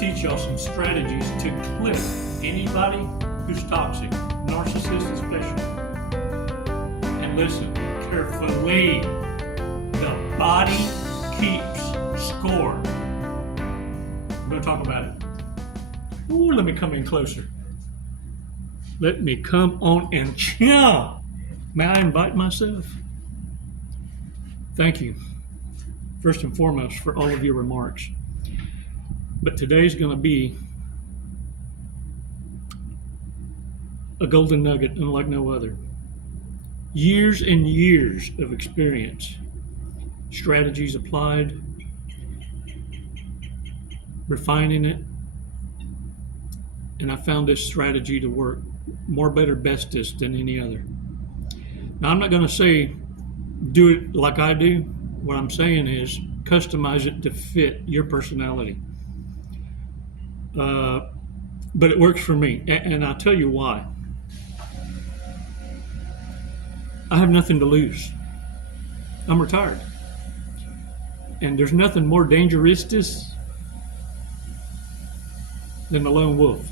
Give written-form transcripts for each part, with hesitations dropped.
teach y'all some strategies to clip anybody who's toxic, narcissists especially. And listen carefully. The body keeps score. I'm going to talk about it. Ooh, let me come in closer. Let me come on and chill. May I invite myself? Thank you, first and foremost, for all of your remarks. But today's going to be a golden nugget unlike no other. Years and years of experience, strategies applied, refining it, and I found this strategy to work more better bestest than any other. Now, I'm not going to say do it like I do. What I'm saying is customize it to fit your personality. But it works for me, and I'll tell you why. I have nothing to lose. I'm retired. And there's nothing more dangerous than the lone wolf.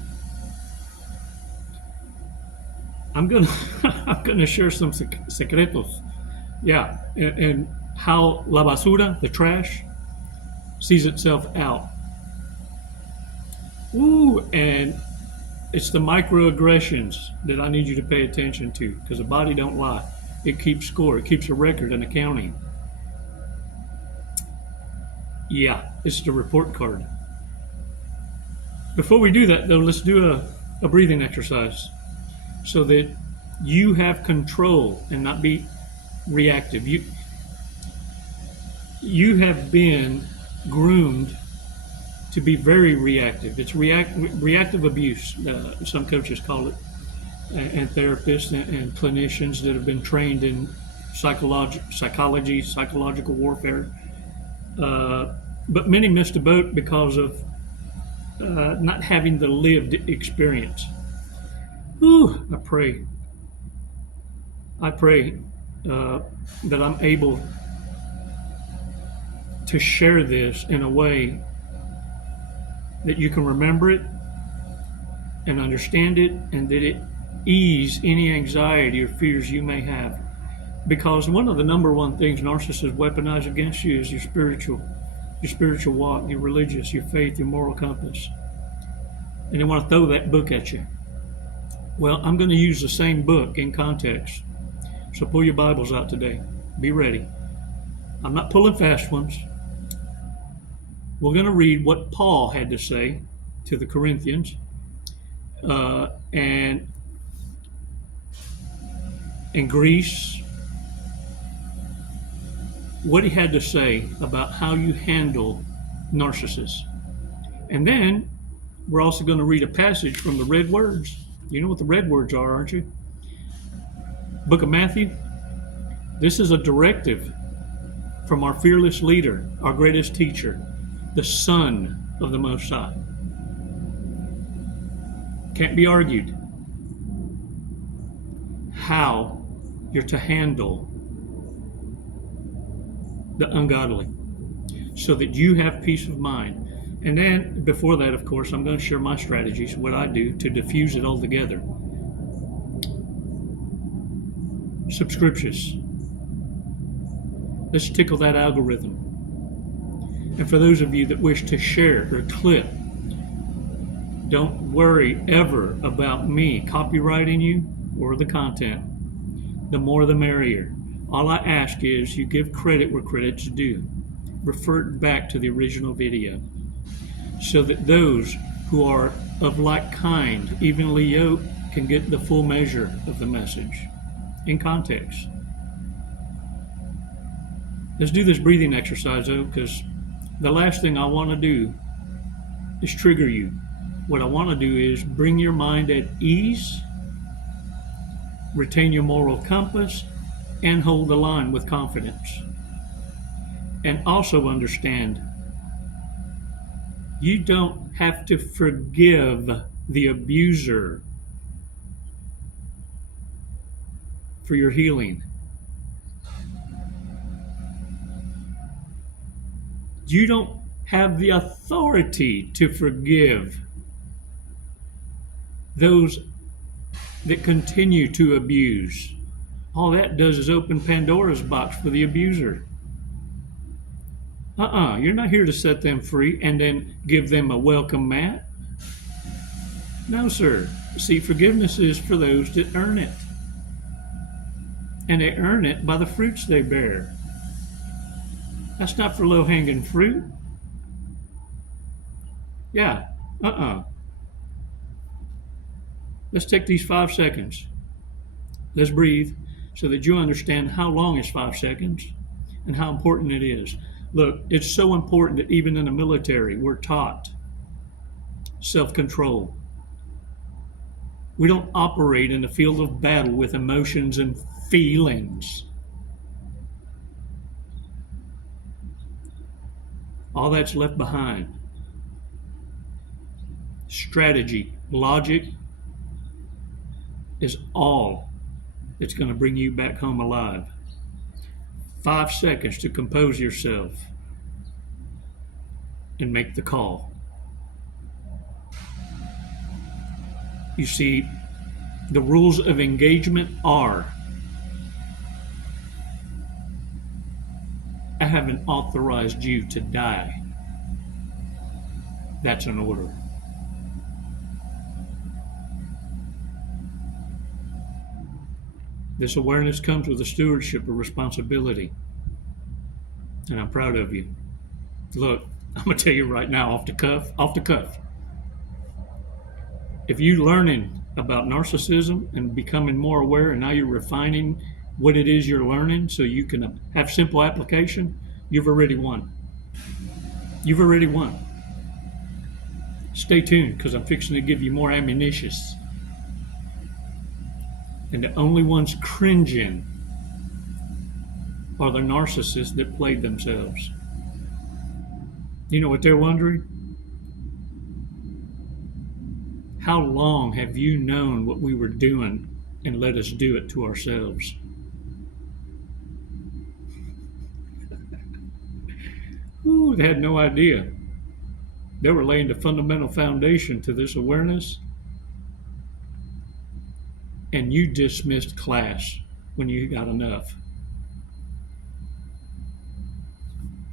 I'm gonna share some secretos. Yeah, and how la basura, the trash, sees itself out. Ooh, and it's the microaggressions that I need you to pay attention to, because the body don't lie. It keeps score. It keeps a record and accounting. Yeah, it's the report card. Before we do that, though, let's do a breathing exercise so that you have control and not be reactive. You have been groomed to be very reactive. It's reactive abuse, some coaches call it, and therapists and clinicians that have been trained in psychology, psychological warfare. But many missed the boat because of not having the lived experience. Ooh, I pray that I'm able to share this in a way that you can remember it and understand it, and that it ease any anxiety or fears you may have. Because one of the number one things narcissists weaponize against you is your spiritual walk, your religious, your faith, your moral compass. And they want to throw that book at you. Well, I'm going to use the same book in context. So pull your Bibles out today. Be ready. I'm not pulling fast ones. We're going to read what Paul had to say to the Corinthians, and in Greece, what he had to say about how you handle narcissists. And then we're also going to read a passage from the red words. You know what the red words are, aren't you? Book of Matthew. This is a directive from our fearless leader, our greatest teacher, the Son of the Most High. Can't be argued. How you're to handle the ungodly so that you have peace of mind. And then before that, of course, I'm going to share my strategies, what I do to diffuse it all together. Subscriptions. Let's tickle that algorithm. And for those of you that wish to share or clip, don't worry ever about me copywriting you or the content. The more the merrier. All I ask is you give credit where credit's due. Refer it back to the original video so that those who are of like kind, evenly yoked, can get the full measure of the message in context. Let's do this breathing exercise, though, because the last thing I want to do is trigger you. What I want to do is bring your mind at ease, retain your moral compass, and hold the line with confidence. And also understand, you don't have to forgive the abuser for your healing. You don't have the authority to forgive those that continue to abuse. All that does is open Pandora's box for the abuser. You're not here to set them free and then give them a welcome mat. No, sir. See, forgiveness is for those that earn it. And they earn it by the fruits they bear. That's not for low-hanging fruit. Yeah, Let's take these 5 seconds. Let's breathe so that you understand how long is 5 seconds and how important it is. Look, it's so important that even in the military, we're taught self-control. We don't operate in the field of battle with emotions and feelings. All that's left behind. Strategy, logic is all that's going to bring you back home alive. 5 seconds to compose yourself and make the call. You see, the rules of engagement are: I haven't authorized you to die. That's an order. This awareness comes with a stewardship of responsibility. And I'm proud of you. Look, I'm going to tell you right now, off the cuff. If you're learning about narcissism and becoming more aware, and now you're refining what it is you're learning so you can have simple application, you've already won. You've already won. Stay tuned, because I'm fixing to give you more ammunition. And the only ones cringing are the narcissists that played themselves. You know what they're wondering? How long have you known what we were doing and let us do it to ourselves? Ooh, they had no idea. They were laying the fundamental foundation to this awareness. And you dismissed class when you got enough.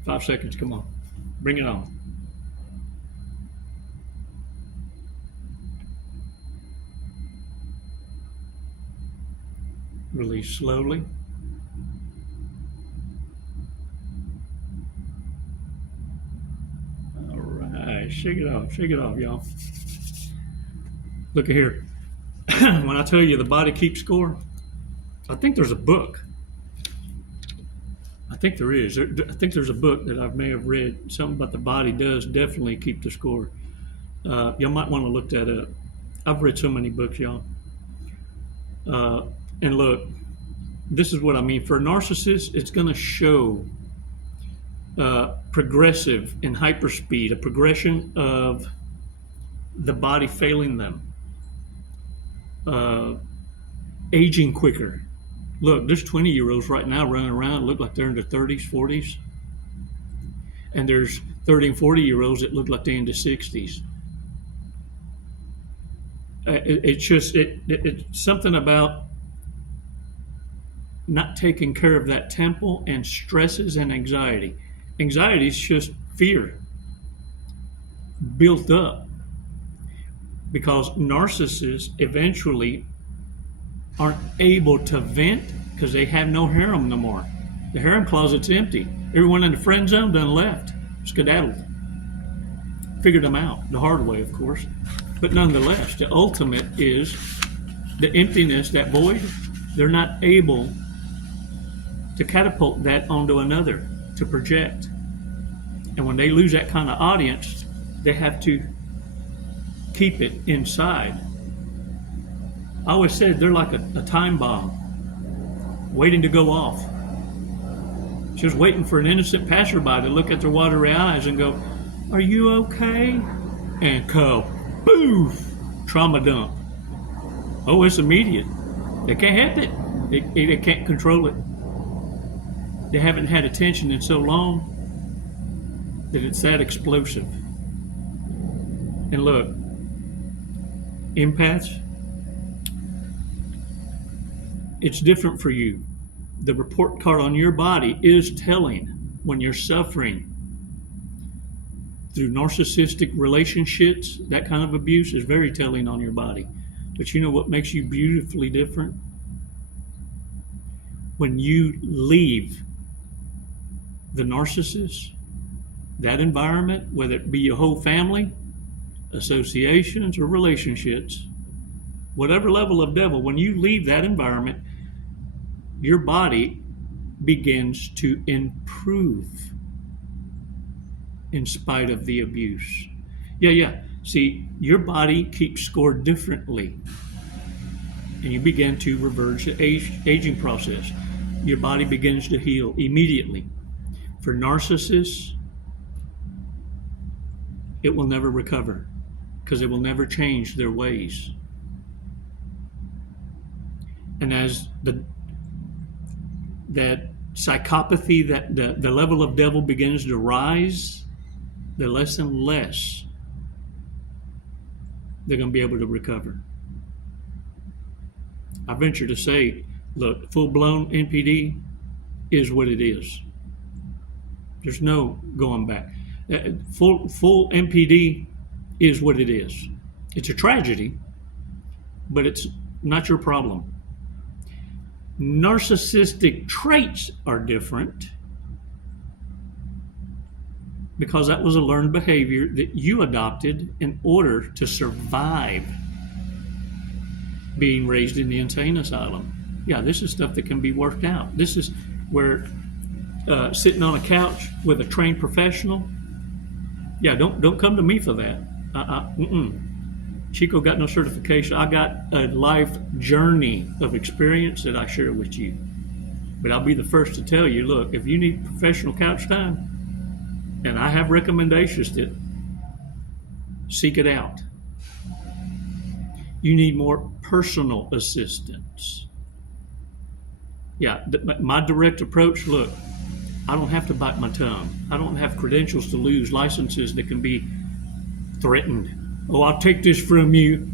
5 seconds, come on. Bring it on. Release slowly. All right, shake it off, y'all. Look at here. When I tell you the body keeps score, I think there's a book. I think there is. I think there's a book that I may have read. Something about the body does definitely keep the score. Y'all might want to look that up. I've read so many books, y'all. And look, this is what I mean. For a narcissist, it's going to show progressive in hyperspeed, a progression of the body failing them. Aging quicker. Look, there's 20-year-olds right now running around look like they're in their 30s, 40s. And there's 30 and 40-year-olds that look like they're in their 60s. It's something about not taking care of that temple and stresses and anxiety. Anxiety is just fear built up. Because narcissists eventually aren't able to vent because they have no harem no more. The harem closet's empty. Everyone in the friend zone done left, skedaddled. Figured them out, the hard way, of course. But nonetheless, the ultimate is the emptiness, that void. They're not able to catapult that onto another, to project. And when they lose that kind of audience, they have to keep it inside. I always said they're like a time bomb waiting to go off. Just waiting for an innocent passerby to look at their watery eyes and go, "Are you okay?" And go, boof, trauma dump. Oh, it's immediate. They can't help it. They can't control it. They haven't had attention in so long that it's that explosive. And look, empaths, it's different for you. The report card on your body is telling when you're suffering through narcissistic relationships. That kind of abuse is very telling on your body. But you know what makes you beautifully different? When you leave the narcissist, that environment, whether it be your whole family, associations, or relationships, whatever level of devil, when you leave that environment, your body begins to improve in spite of the abuse. Yeah. See, your body keeps score differently, and you begin to reverse the aging process. Your body begins to heal immediately. For narcissists, it will never recover because it will never change their ways. And as that psychopathy, that the level of devil begins to rise, the less and less they're going to be able to recover. I venture to say, look, full-blown NPD is what it is. There's no going back. Full NPD is what it is. It's a tragedy, but it's not your problem. Narcissistic traits are different because that was a learned behavior that you adopted in order to survive being raised in the insane asylum. Yeah, this is stuff that can be worked out. This is where sitting on a couch with a trained professional. Yeah, don't come to me for that. Chico got no certification. I got a life journey of experience that I share with you. But I'll be the first to tell you, look, if you need professional couch time, and I have recommendations that seek it out. You need more personal assistance. Yeah, my direct approach, look, I don't have to bite my tongue. I don't have credentials to lose, licenses that can be threatened. Oh, I'll take this from you.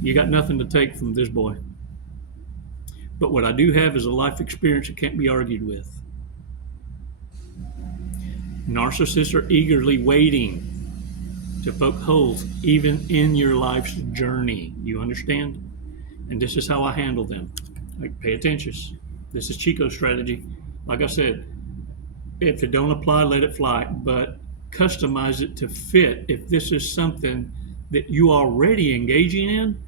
You got nothing to take from this boy. But what I do have is a life experience that can't be argued with. Narcissists are eagerly waiting to poke holes even in your life's journey. You understand? And this is how I handle them. Like, pay attention. This is Chico's strategy. Like I said, if it don't apply, let it fly. But customize it to fit if this is something that you are already engaging in,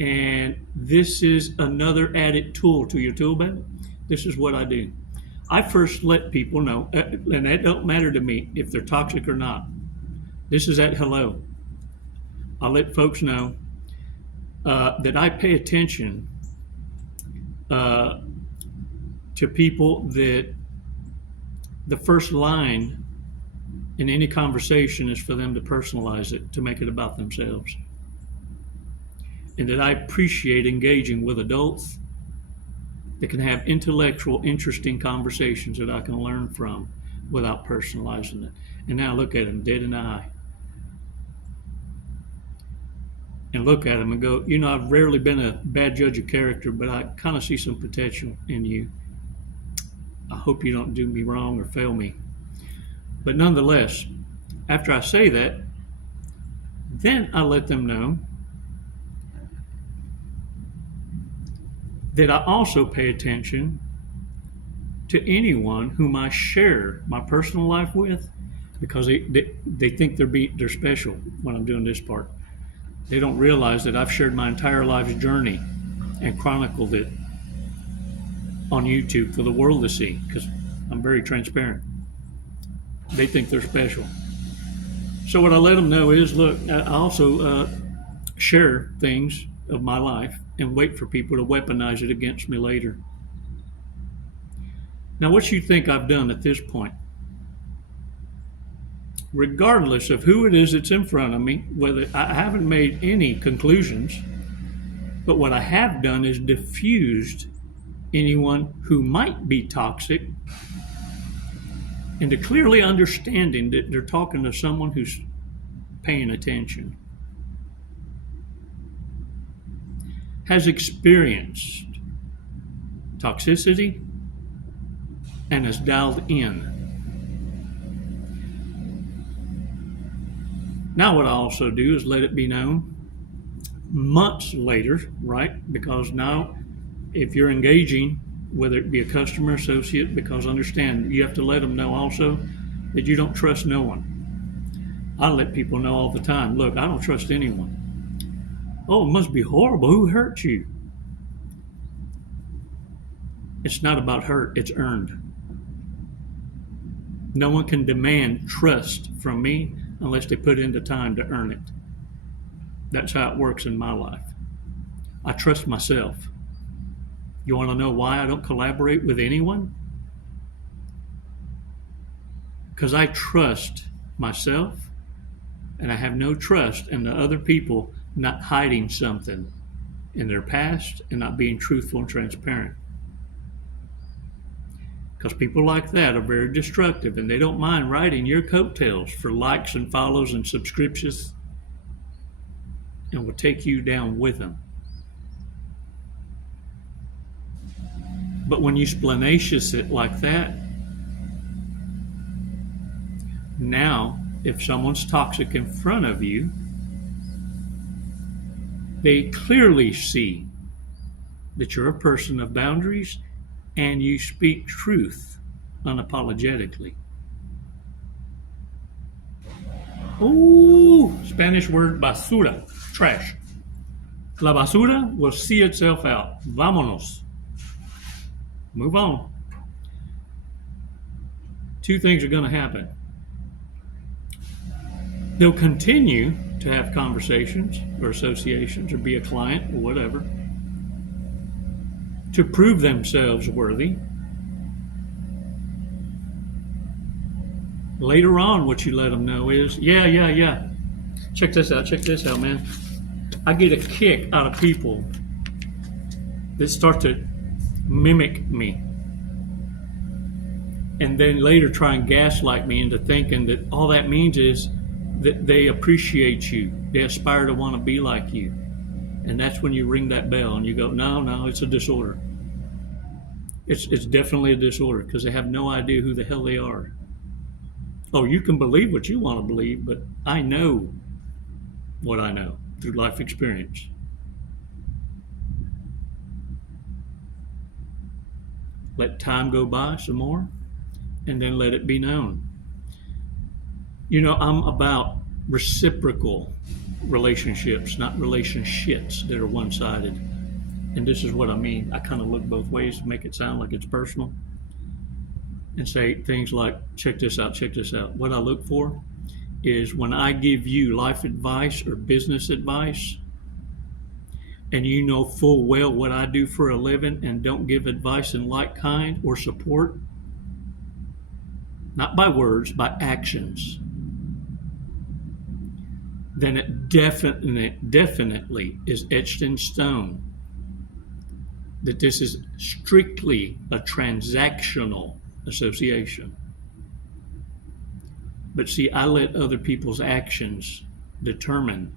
and this is another added tool to your tool belt. This is what I do. I first let people know, and that don't matter to me if they're toxic or not. This is at hello. I let folks know that I pay attention to people that the first line in any conversation is for them to personalize it, to make it about themselves. And that I appreciate engaging with adults that can have intellectual, interesting conversations that I can learn from without personalizing it. And now look at them dead in the eye. And look at them and go, you know, I've rarely been a bad judge of character, but I kind of see some potential in you. I hope you don't do me wrong or fail me. But nonetheless, after I say that, then I let them know that I also pay attention to anyone whom I share my personal life with, because they think they're special when I'm doing this part. They don't realize that I've shared my entire life's journey and chronicled it on YouTube for the world to see, because I'm very transparent. They think they're special. So what I let them know is, look, I also share things of my life and wait for people to weaponize it against me later. Now, what you think I've done at this point? Regardless of who it is that's in front of me, whether I haven't made any conclusions, but what I have done is diffused anyone who might be toxic and to clearly understanding that they're talking to someone who's paying attention, has experienced toxicity, and is dialed in. Now what I also do is let it be known months later, right? Because now if you're engaging, whether it be a customer, associate, because understand, you have to let them know also that you don't trust no one. I let people know all the time, look, I don't trust anyone. Oh, it must be horrible. Who hurt you? It's not about hurt, it's earned. No one can demand trust from me unless they put in the time to earn it. That's how it works in my life. I trust myself. You want to know why I don't collaborate with anyone? Because I trust myself, and I have no trust in the other people not hiding something in their past and not being truthful and transparent. Because people like that are very destructive, and they don't mind riding your coattails for likes and follows and subscriptions, and will take you down with them. But when you splanacious it like that, now if someone's toxic in front of you, they clearly see that you're a person of boundaries and you speak truth unapologetically. Ooh, Spanish word basura, trash. La basura will see itself out. Vámonos. Move on. Two things are going to happen. They'll continue to have conversations or associations or be a client or whatever to prove themselves worthy. Later on, what you let them know is, yeah. Check this out, man. I get a kick out of people that start to mimic me. And then later try and gaslight me into thinking that all that means is that they appreciate you. They aspire to want to be like you. And that's when you ring that bell and you go, no, it's a disorder. It's definitely a disorder because they have no idea who the hell they are. Oh, you can believe what you want to believe, but I know what I know through life experience. Let time go by some more, and then let it be known. You know, I'm about reciprocal relationships, not relationships that are one-sided. And this is what I mean. I kind of look both ways to make it sound like it's personal and say things like, check this out. What I look for is when I give you life advice or business advice, and you know full well what I do for a living and don't give advice in like kind or support, not by words, by actions, then it definitely is etched in stone that this is strictly a transactional association. But see, I let other people's actions determine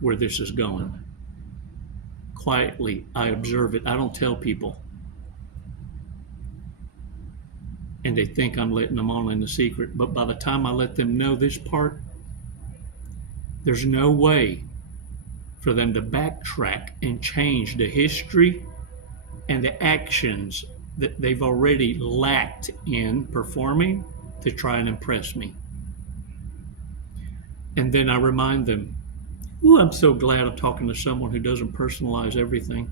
where this is going. Quietly, I observe it. I don't tell people. And they think I'm letting them on in the secret. But by the time I let them know this part, there's no way for them to backtrack and change the history and the actions that they've already lacked in performing to try and impress me. And then I remind them, ooh, I'm so glad I'm talking to someone who doesn't personalize everything.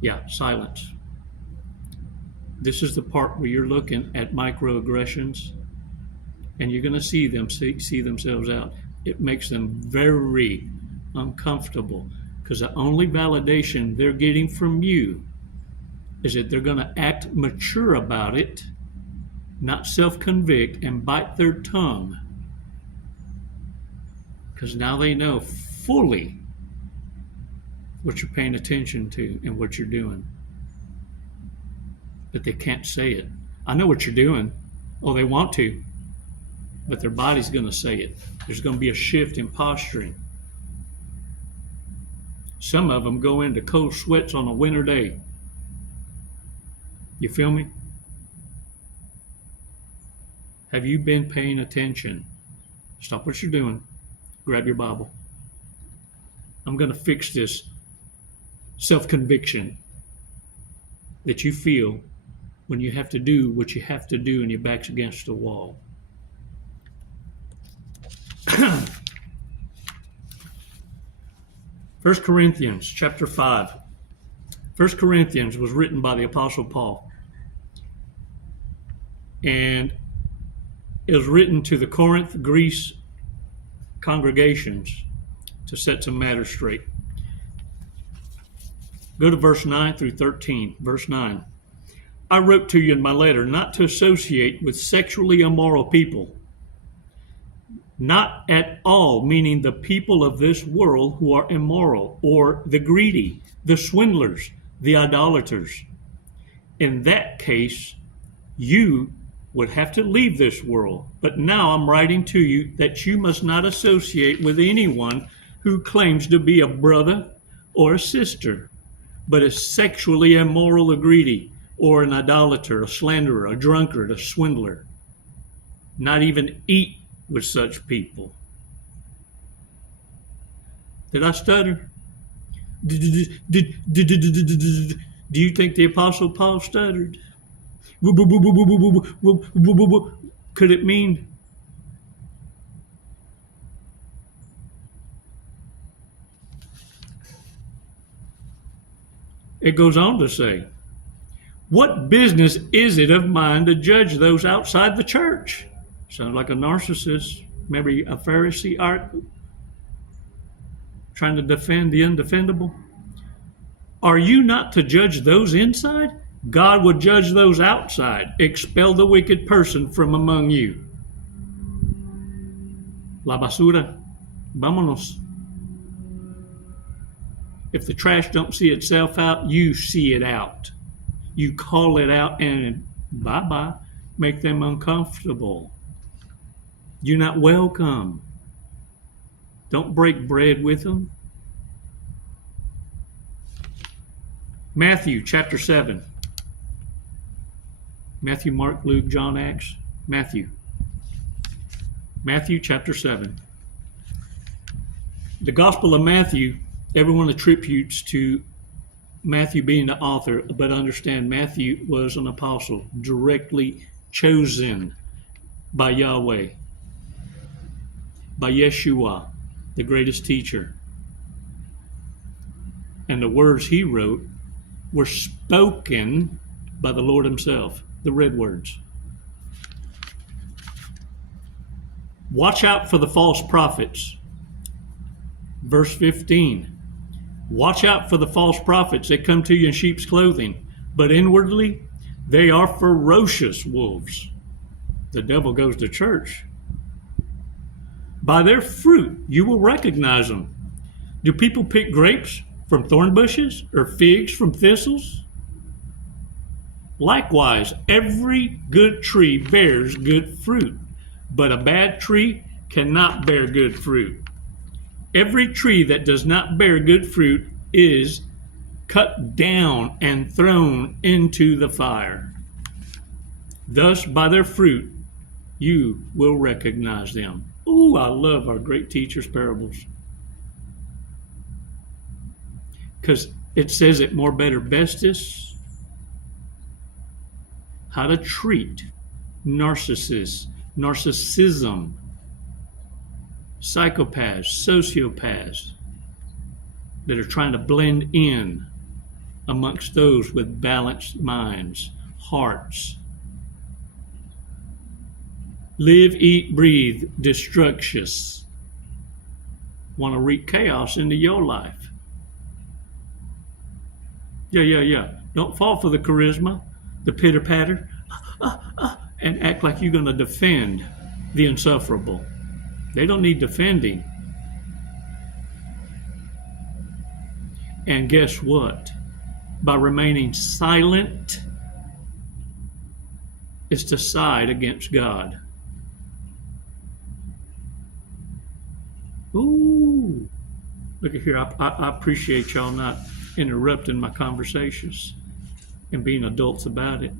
Yeah, silence. This is the part where you're looking at microaggressions and you're going to see them see themselves out. It makes them very uncomfortable because the only validation they're getting from you is that they're going to act mature about it, not self-convict and bite their tongue Because now they know fully what you're paying attention to and what you're doing. But they can't say it. I know what you're doing. Oh, they want to. But their body's going to say it. There's going to be a shift in posturing. Some of them go into cold sweats on a winter day. You feel me? Have you been paying attention? Stop what you're doing. Grab your Bible. I'm going to fix this self-conviction that you feel when you have to do what you have to do and your back's against the wall. 1 Corinthians chapter 5. 1 Corinthians was written by the Apostle Paul. And it was written to the Corinth, Greece congregations to set some matters straight. Go to verse 9 through 13. Verse 9. I wrote to you in my letter not to associate with sexually immoral people. Not at all, meaning the people of this world who are immoral, or the greedy, the swindlers, the idolaters. In that case, you would have to leave this world. But now I'm writing to you that you must not associate with anyone who claims to be a brother or a sister, but is sexually immoral or greedy, or an idolater, a slanderer, a drunkard, a swindler. Not even eat with such people. Did I stutter? Do you think the Apostle Paul stuttered? Could it mean it goes on to say, what business is it of mine to judge those outside the church? Sounds like a narcissist, maybe a Pharisee trying to defend the undefendable. Are you not to judge those inside? God will judge those outside. Expel the wicked person from among you. La basura. Vámonos. If the trash don't see itself out, you see it out. You call it out and bye-bye. Make them uncomfortable. You're not welcome. Don't break bread with them. Matthew chapter 7. Matthew, Mark, Luke, John, Acts. Matthew chapter 7. The Gospel of Matthew, everyone attributes to Matthew being the author, but understand Matthew was an apostle directly chosen by Yahweh, by Yeshua, the greatest teacher. And the words he wrote were spoken by the Lord himself, the red words. Watch out for the false prophets. Verse 15. Watch out for the false prophets that come to you in sheep's clothing, but inwardly they are ferocious wolves. The devil goes to church. By their fruit you will recognize them. Do people pick grapes from thorn bushes or figs from thistles? Likewise, every good tree bears good fruit, but a bad tree cannot bear good fruit. Every tree that does not bear good fruit is cut down and thrown into the fire. Thus, by their fruit, you will recognize them. Ooh, I love our great teacher's parables. Because it says it more, better, bestest, how to treat narcissists, narcissism, psychopaths, sociopaths that are trying to blend in amongst those with balanced minds, hearts. Live, eat, breathe, destructious. Want to wreak chaos into your life. Yeah. Don't fall for the charisma, the pitter-patter, and act like you're going to defend the insufferable. They don't need defending. And guess what? By remaining silent, is to side against God. Ooh, look at here. I appreciate y'all not interrupting my conversations and being adults about it.